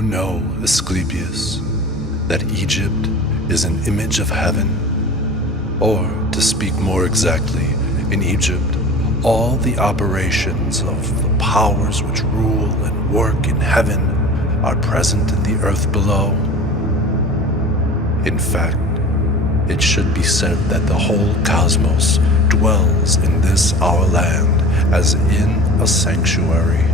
you know, Asclepius, that Egypt is an image of heaven? Or, to speak more exactly, in Egypt, all the operations of the powers which rule and work in heaven are present in the earth below? In fact, it should be said that the whole cosmos dwells in this our land as in a sanctuary.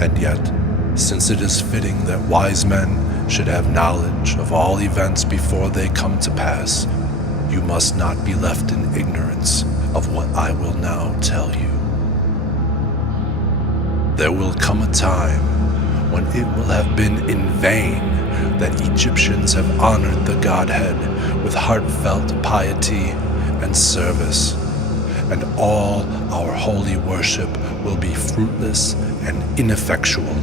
And yet, since it is fitting that wise men should have knowledge of all events before they come to pass, you must not be left in ignorance of what I will now tell you. There will come a time when it will have been in vain that Egyptians have honored the Godhead with heartfelt piety and service, and all our holy worship will be fruitless and ineffectual.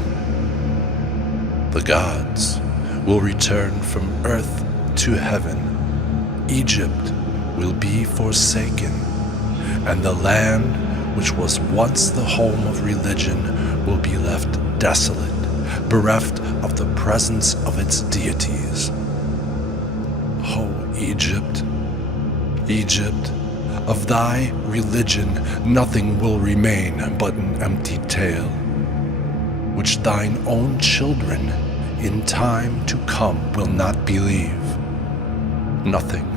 The gods will return from earth to heaven. Egypt will be forsaken, and the land which was once the home of religion will be left desolate, bereft of the presence of its deities. O Egypt, Egypt, of thy religion nothing will remain but an empty tale, which thine own children in time to come will not believe. Nothing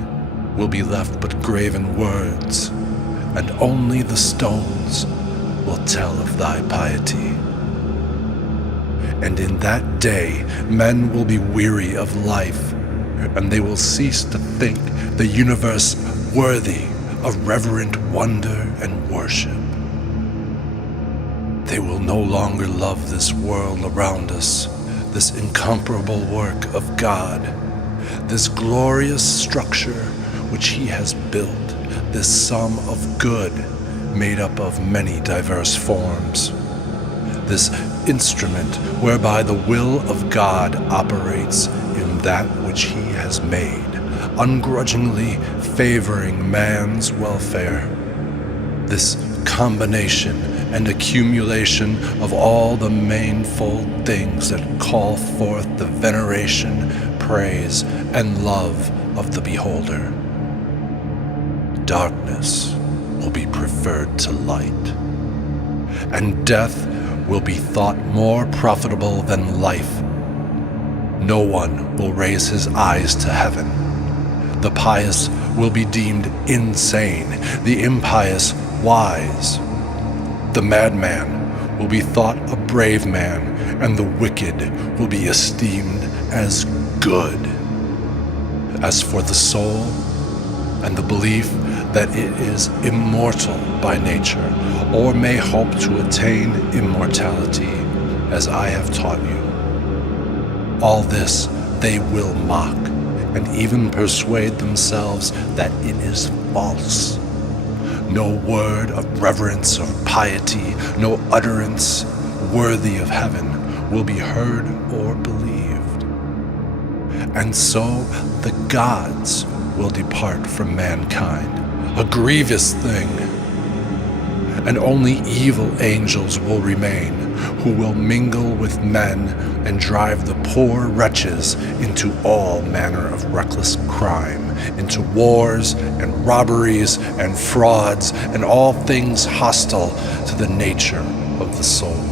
will be left but graven words, and only the stones will tell of thy piety. And in that day men will be weary of life, and they will cease to think the universe worthy of reverent wonder and worship. They will no longer love this world around us, this incomparable work of God, this glorious structure which He has built, this sum of good made up of many diverse forms, this instrument whereby the will of God operates in that which He has made, ungrudgingly favoring man's welfare. This combination and accumulation of all the manifold things that call forth the veneration, praise, and love of the beholder. Darkness will be preferred to light, and death will be thought more profitable than life. No one will raise his eyes to heaven. The pious will be deemed insane, the impious wise. The madman will be thought a brave man, and the wicked will be esteemed as good. As for the soul and the belief that it is immortal by nature, or may hope to attain immortality, as I have taught you, all this they will mock, and even persuade themselves that it is false. No word of reverence or piety, no utterance worthy of heaven will be heard or believed. And so the gods will depart from mankind, a grievous thing, and only evil angels will remain, who will mingle with men and drive the poor wretches into all manner of reckless crime, into wars and robberies and frauds and all things hostile to the nature of the soul.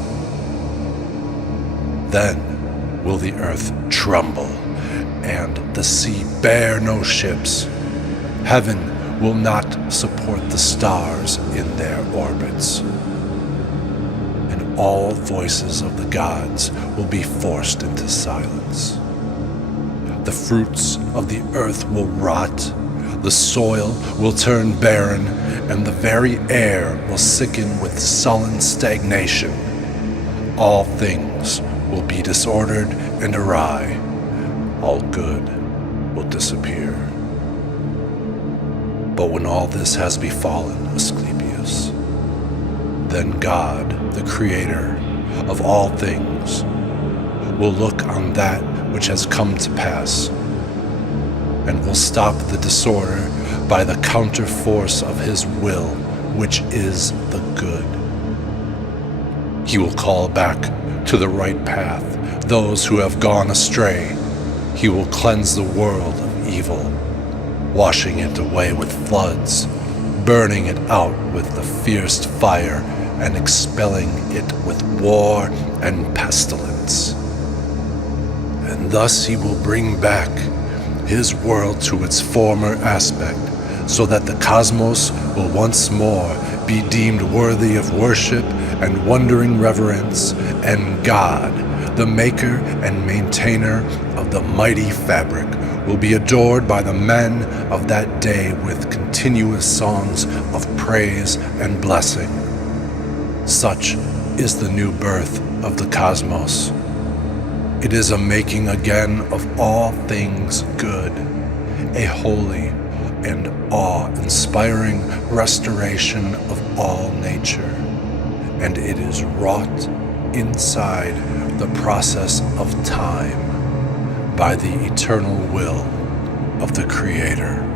Then will the earth tremble and the sea bear no ships. Heaven will not support the stars in their orbits, and all voices of the gods will be forced into silence. The fruits of the earth will rot, the soil will turn barren, and the very air will sicken with sullen stagnation. All things will be disordered and awry. All good will disappear. But when all this has befallen, Asclepius, then God, the Creator of all things, will look on that which has come to pass, and will stop the disorder by the counterforce of His will, which is the good. He will call back to the right path those who have gone astray. He will cleanse the world of evil, washing it away with floods, burning it out with the fierce fire, and expelling it with war and pestilence. And thus he will bring back his world to its former aspect, so that the cosmos will once more be deemed worthy of worship and wondering reverence, and God, the maker and maintainer of the mighty fabric, will be adored by the men of that day with continuous songs of praise and blessing. Such is the new birth of the cosmos. It is a making again of all things good, a holy and awe-inspiring restoration of all nature, and it is wrought inside the process of time by the eternal will of the Creator.